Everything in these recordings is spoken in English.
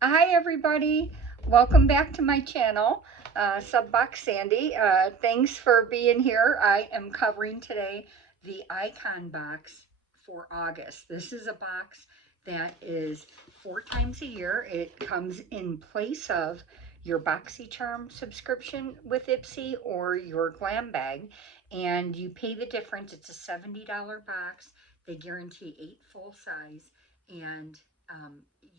Hi everybody, welcome back to my channel, Subbox Sandy. Thanks for being here. I am covering today the Icon box for August. This is a box that is 4 times a year. It comes in place of your BoxyCharm subscription with Ipsy or your Glam Bag, and you pay the difference. It's a $70 box. They guarantee 8 full size, and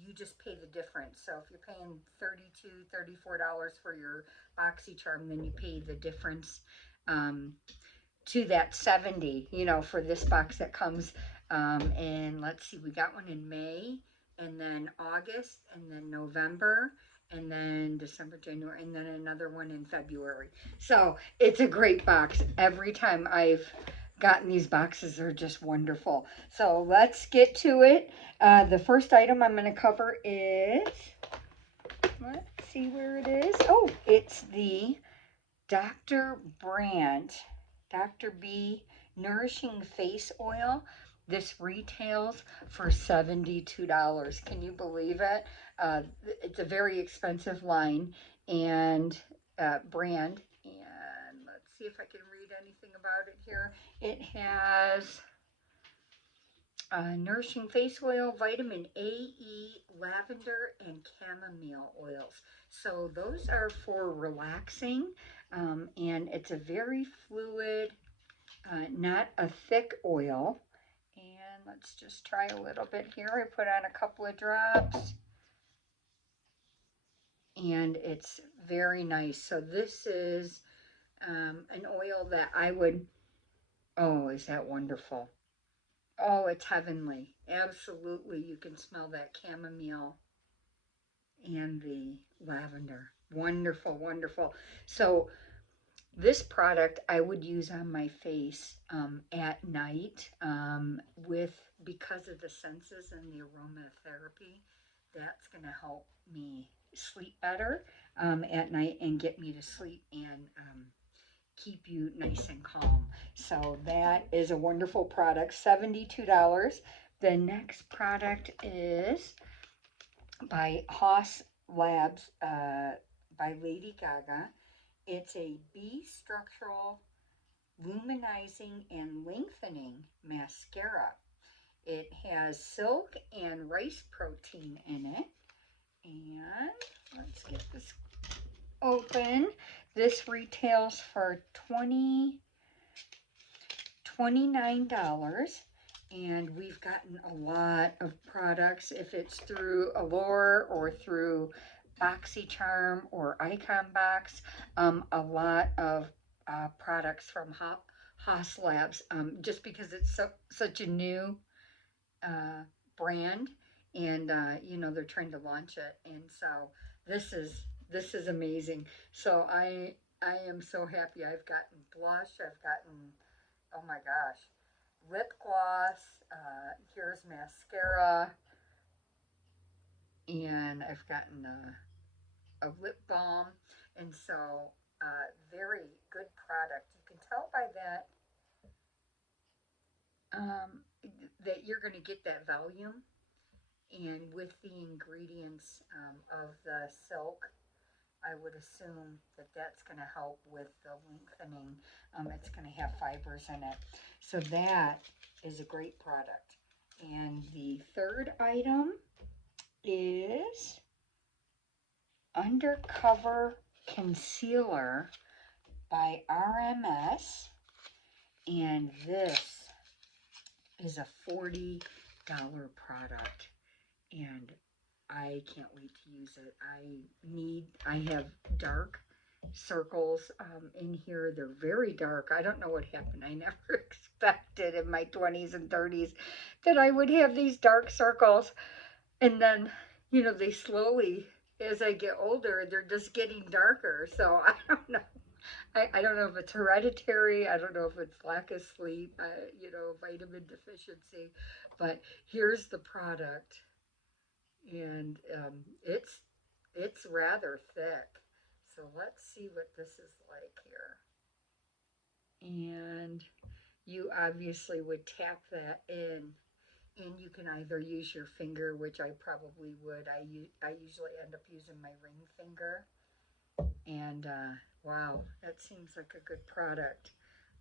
you just pay the difference. So if you're paying $34 for your BoxyCharm, then you pay the difference to that 70, for this box that comes. And let's see, we got one in May, and then August, and then November, and then December, January, and then another one in February. So it's a great box. Every time I've gotten these boxes, they're just wonderful. So let's get to it. The first item I'm going to cover is, let's see where it is. Oh, it's the Dr. Brandt, Dr. B Nourishing Face Oil. This retails for $72. Can you believe it? It's a very expensive line and brand. And let's see if I can read anything about it here. It has nourishing face oil, vitamin A, E, lavender, and chamomile oils. So those are for relaxing, and it's a very fluid, not a thick oil. And let's just try a little bit here. I put on a couple of drops, and it's very nice. So this is an oil that I would, oh, is that wonderful? Oh, it's heavenly. Absolutely. You can smell that chamomile and the lavender. Wonderful, wonderful. So, this product I would use on my face at night with because of the senses and the aromatherapy. That's going to help me sleep better at night and get me to sleep and keep you nice and calm. So that is a wonderful product, $72. The next product is by Haas Labs by Lady Gaga. It's a B structural luminizing and lengthening mascara. It has silk and rice protein in it. And let's get this open. This retails for $29, and we've gotten a lot of products. If it's through Allure or through BoxyCharm or ICONBOX, a lot of products from Haas Labs, just because it's such a new uh, brand, and they're trying to launch it, and so this is amazing. So I am so happy. I've gotten blush. I've gotten, oh my gosh, lip gloss. Here's mascara, and I've gotten a lip balm, and so very good product. You can tell by that um, that you're going to get that volume, and with the ingredients of the silk, I would assume that that's going to help with the lengthening. It's going to have fibers in it. So that is a great product. And the third item is Undercover Concealer by RMS. And this is a $40 product. And I can't wait to use it. I have dark circles in here. They're very dark. I don't know what happened. I never expected in my 20s and 30s that I would have these dark circles. And then, they slowly, as I get older, they're just getting darker. So I don't know. I don't know if it's hereditary. I don't know if it's lack of sleep, vitamin deficiency. But here's the product, and it's rather thick. So let's see what this is like here. And you obviously would tap that in, And you can either use your finger, which I probably would. I usually end up using my ring finger. And wow, that seems like a good product.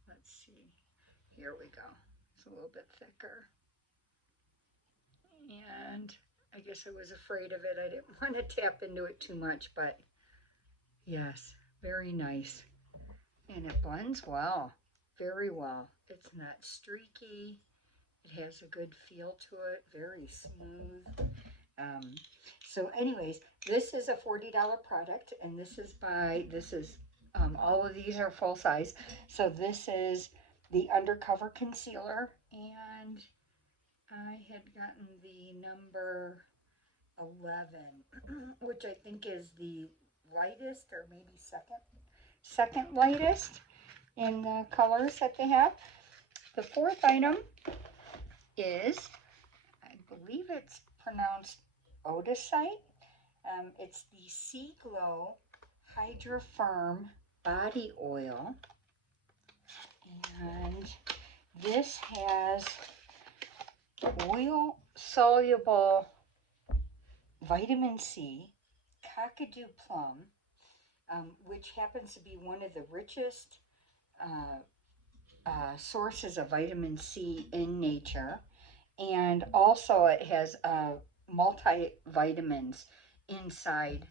Let's see. Here we go. It's a little bit thicker. And I guess I was afraid of it. I didn't want to tap into it too much, but yes, very nice. And it blends well, very well. It's not streaky. It has a good feel to it, very smooth. So anyways, this is a $40 product, and this is all of these are full size. So this is the undercover concealer, and I had gotten the number 11, which I think is the lightest, or maybe second lightest in the colors that they have. The fourth item is, I believe it's pronounced Odisite. It's the Sea Glow Hydra Firm Body Oil. And this has oil soluble vitamin C, Kakadu plum, which happens to be one of the richest sources of vitamin C in nature. And also it has multivitamins inside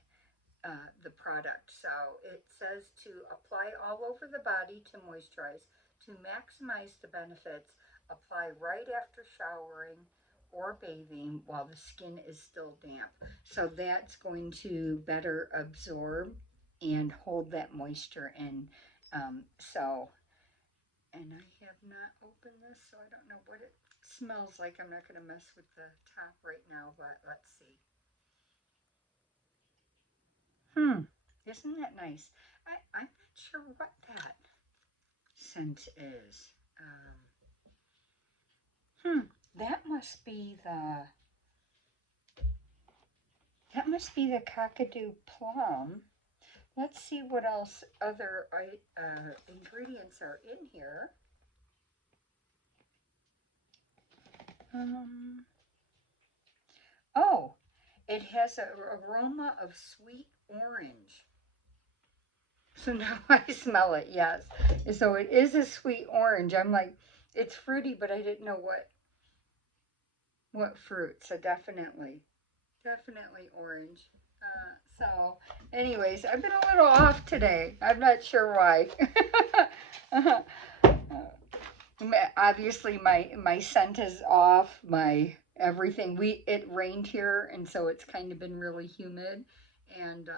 the product. So it says to apply all over the body to moisturize. To maximize the benefits, apply right after showering or bathing while the skin is still damp. So that's going to better absorb and hold that moisture in. And I have not opened this, so I don't know what it smells like. I'm not going to mess with the top right now, but let's see. Isn't that nice? I'm not sure what that scent is. That must be the Kakadu plum. Let's see what else other ingredients are in here. Oh, it has an aroma of sweet orange. So now I smell it, yes. So it is a sweet orange. I'm like, it's fruity, but I didn't know what fruit. So definitely orange. So anyways, I've been a little off today. I'm not sure why. Obviously my scent is off, my everything. It rained here, and so it's kind of been really humid, and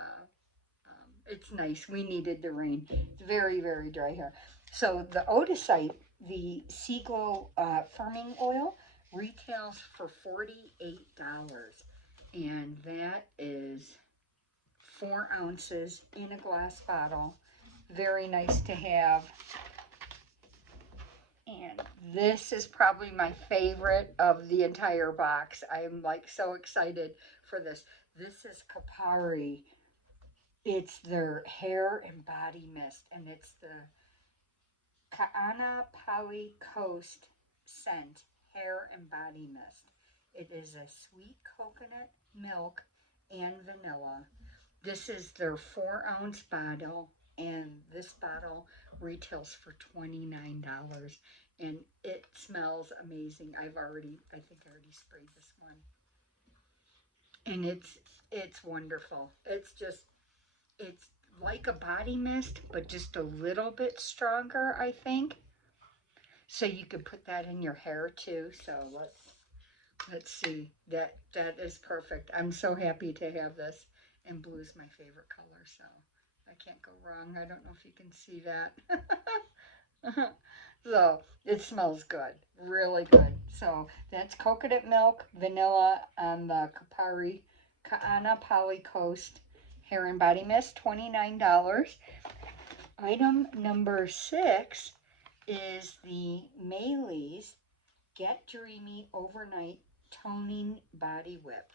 it's nice. We needed the rain. It's very, very dry here. So the Odisite, the Sea Glow firming oil, retails for $48, and that is 4 ounces in a glass bottle. Very nice to have. And this is probably my favorite of the entire box. I am like so excited for this. This is Kapari. It's their hair and body mist, and it's the Kaana Pali Coast scent hair and body mist. It is a sweet coconut milk and vanilla. This is their 4-ounce bottle, and this bottle retails for $29, and it smells amazing. I think I already sprayed this one, and it's wonderful. It's like a body mist, but just a little bit stronger, I think. So you could put that in your hair too. So let's see. That is perfect. I'm so happy to have this. And blue is my favorite color, so I can't go wrong. I don't know if you can see that. So it smells good, really good. So that's coconut milk, vanilla on the Kapari Kaana Pali Coast hair and body mist, $29. Item number 6 is the Maylee's Get Dreamy Overnight Toning Body Whip.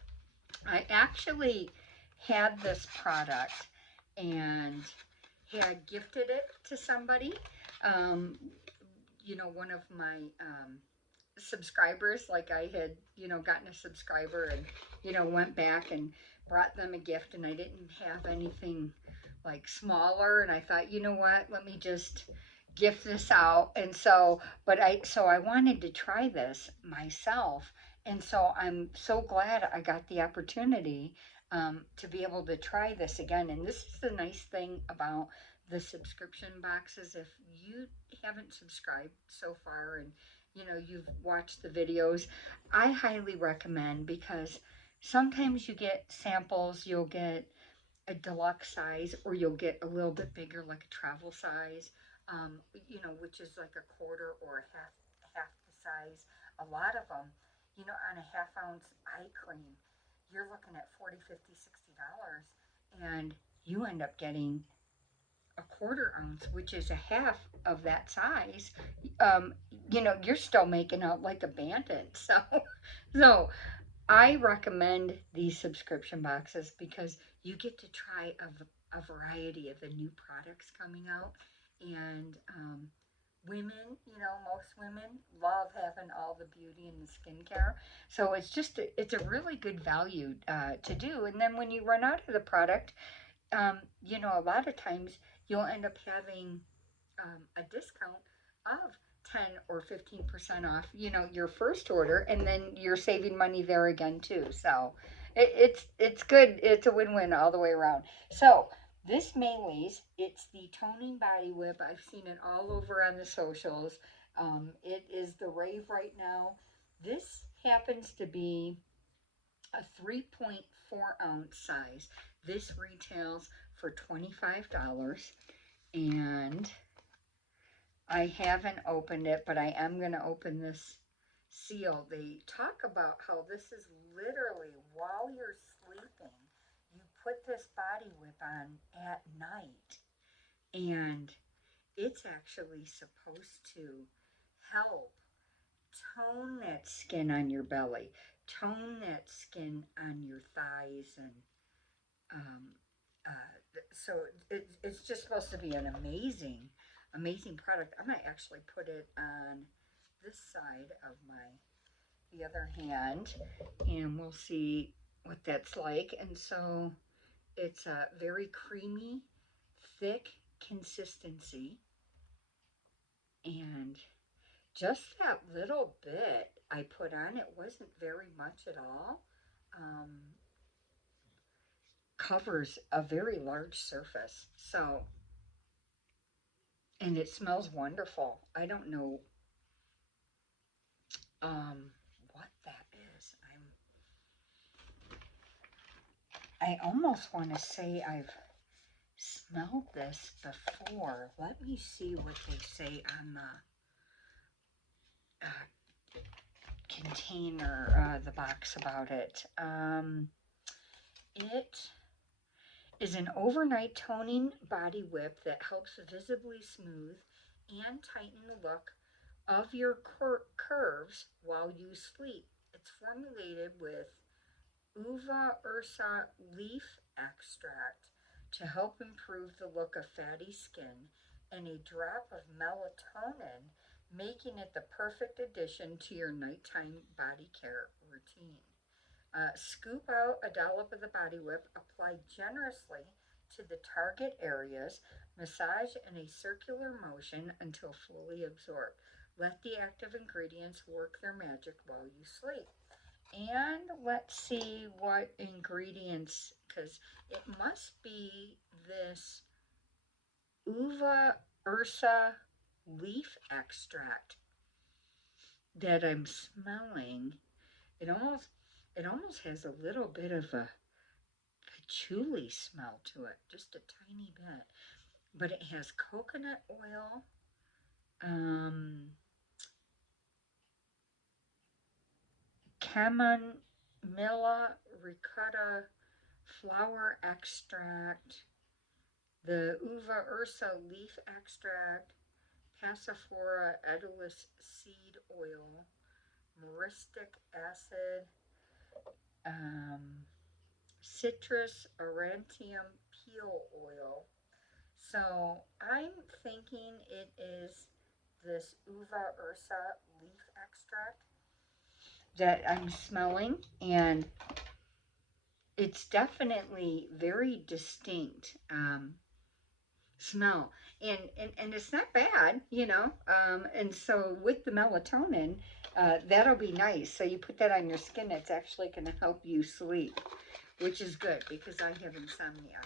I actually had this product and had gifted it to somebody. One of my subscribers, like I had, gotten a subscriber and, went back and brought them a gift, and I didn't have anything like smaller, and I thought, you know what, let me just gift this out. And so, so I wanted to try this myself. And so I'm so glad I got the opportunity to be able to try this again. And this is the nice thing about the subscription boxes. If you haven't subscribed so far and you've watched the videos, I highly recommend, because sometimes you get samples, you'll get a deluxe size, or you'll get a little bit bigger, like a travel size, which is like a quarter or half the size. A lot of them, on a half ounce eye cream, you're looking at 40, 50, $60, and you end up getting a quarter ounce, which is a half of that size. um, you're still making out like a bandit. So I recommend these subscription boxes because you get to try a variety of the new products coming out. And women, most women love having all the beauty and the skincare. So it's a really good value to do. And then when you run out of the product, a lot of times you'll end up having a discount of 10 or 15% off, your first order, and then you're saving money there again too. So it's good. It's a win-win all the way around. So this Maylee's, it's the toning body whip. I've seen it all over on the socials. It is the rave right now. This happens to be a 3.4-ounce size. This retails for $25, and I haven't opened it, but I am going to open this seal. They talk about how this is literally while you're sleeping. You put this body whip on at night, and it's actually supposed to help tone that skin on your belly, tone that skin on your thighs, and um, so it's just supposed to be an amazing product. I might actually put it on this side of the other hand, and we'll see what that's like. And so it's a very creamy, thick consistency, and just that little bit I put on, it wasn't very much at all, um, covers a very large surface. So, and it smells wonderful. I don't know what that is. I almost want to say I've smelled this before. Let me see what they say on the container, the box about it. It is an overnight toning body whip that helps visibly smooth and tighten the look of your curves while you sleep. It's formulated with uva ursa leaf extract to help improve the look of fatty skin, and a drop of melatonin, making it the perfect addition to your nighttime body care routine. Scoop out a dollop of the body whip, apply generously to the target areas, massage in a circular motion until fully absorbed. Let the active ingredients work their magic while you sleep. And let's see what ingredients, because it must be this uva ursa leaf extract that I'm smelling. It almost it almost has a little bit of a patchouli smell to it, just a tiny bit. But it has coconut oil, chamomilla, ricotta, flower extract, the uva ursa leaf extract, passiflora edulis seed oil, myristic acid, um, citrus aurantium peel oil. So I'm thinking it is this Uva Ursa leaf extract that I'm smelling, and it's definitely very distinct smell, and it's not bad, you know. And so with the melatonin, that'll be nice. So you put that on your skin, it's actually going to help you sleep, which is good because I have insomnia.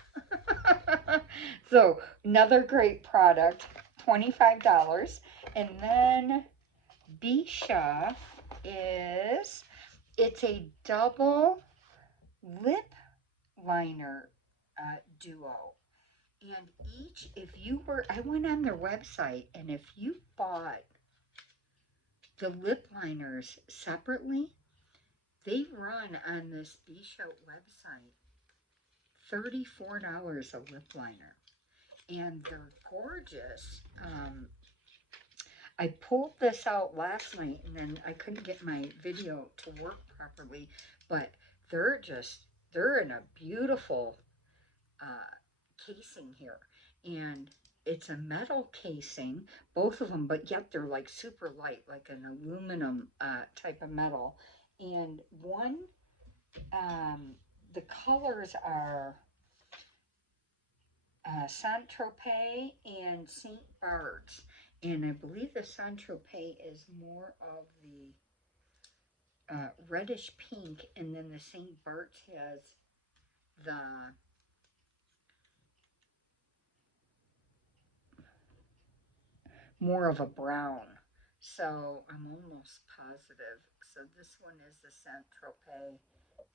So another great product, $25. And then Bisha it's a double lip liner duo. And each, if you were, I went on their website, and if you bought the lip liners separately, they run on this Bisha website $34 a lip liner. And they're gorgeous. I pulled this out last night, and then I couldn't get my video to work properly, but they're in a beautiful casing here, and it's a metal casing, both of them, but yet they're like super light, like an aluminum type of metal. And one, the colors are Saint Tropez and Saint Bart's, and I believe the Saint Tropez is more of the reddish pink, and then the Saint Bart's has the more of a brown. So I'm almost positive. So this one is the Saint Tropez,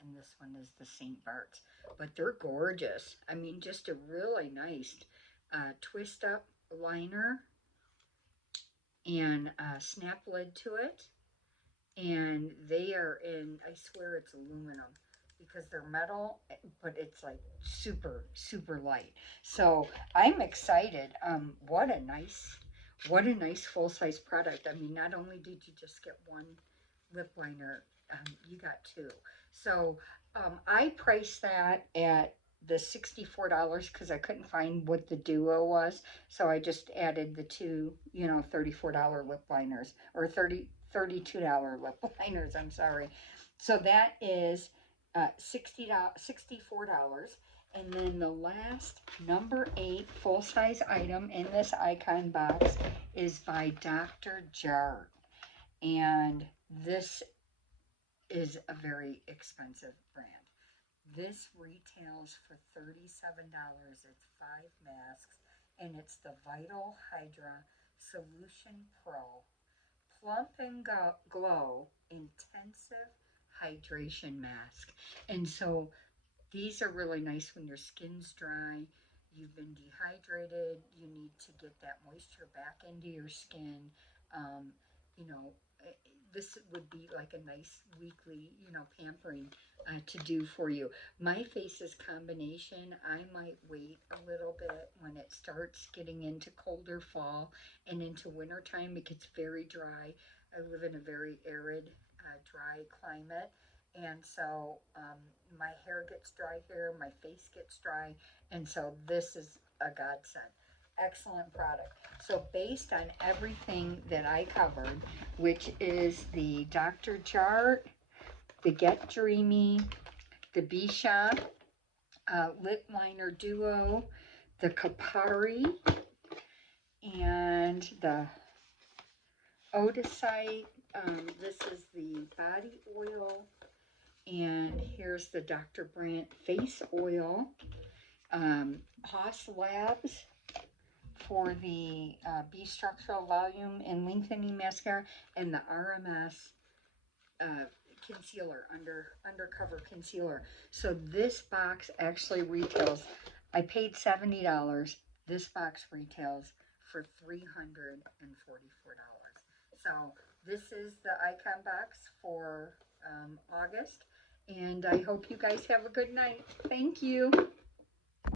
and this one is the Saint Bart's. But they're gorgeous. I mean, just a really nice twist up liner and snap lid to it. And they are in, I swear it's aluminum because they're metal, but it's like super, super light. So I'm excited. What a nice full-size product. I mean, not only did you just get one lip liner, you got two. So I priced that at the $64 because I couldn't find what the duo was. So I just added the two, you know, $34 lip liners, or $32 lip liners, I'm sorry. So that is $64. And then the last, number 8 full-size item in this icon box is by Dr. Jart. And this is a very expensive brand. This retails for $37. It's 5 masks, and it's the Vital Hydra Solution Pro Plump and Glow Intensive Hydration Mask. And so these are really nice when your skin's dry, you've been dehydrated, you need to get that moisture back into your skin. You know, this would be like a nice weekly, you know, pampering to do for you. My face's combination, I might wait a little bit when it starts getting into colder fall and into winter time. It gets very dry. I live in a very arid, dry climate. And so my hair gets dry here, my face gets dry, and so this is a godsend. Excellent product. So based on everything that I covered, which is the Dr. Jart, the Get Dreamy, the Bisha Lip Liner Duo, the Kapari, and the Odysite. This is the body oil. And here's the Dr. Brandt face oil. Haas Labs for the B-Structural Volume and Lengthening Mascara, and the RMS concealer, undercover concealer. So this box actually retails, I paid $70. This box retails for $344. So this is the Icon box for August, and I hope you guys have a good night. Thank you.